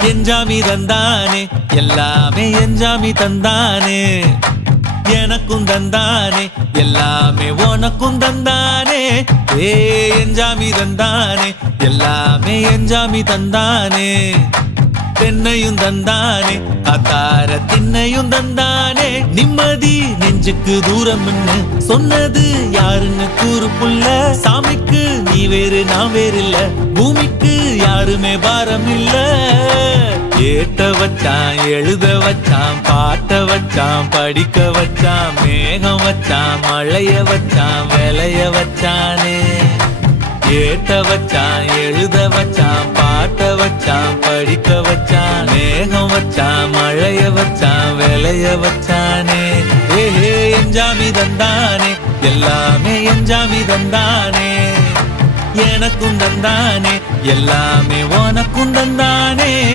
எஞ்சாமி தந்தானே எல்லாமே எஞ்சாமி தந்தானே எனக்கும் தந்தானே எல்லாமே உனக்கும் தந்தானே ஏ எஞ்சாமி தந்தானே எல்லாமே எஞ்சாமி தந்தானே தென்னையும் தந்தானே காத்தார திண்ணையும் தந்தானே நிம்மதி நெஞ்சுக்கு தூரம் சொன்னது யாருன்னு கூறு புள்ள சாமிக்கு நீ வேறு நான் வேறு இல்ல பூமிக்கு யாருமே பாரம் இல்ல ஏட்ட வச்சான் எழுத வச்சான் பாட்ட வச்சான் படிக்க வச்சான் மேகம் வச்சான் மழைய வச்சான் விளைய வச்சானே ஏட்ட வச்சான் எழுத வச்சான் பாட்ட வச்சான் படிக்க வச்சான் மேகம் வச்சான் மழைய வச்சான் விளைய வச்சானே ஏ எஞ்சாமி தந்தானே எல்லாமே எஞ்சாமி தந்தானே எனக்கும் தந்தானே எல்லாமே உனக்கும் தந்தானே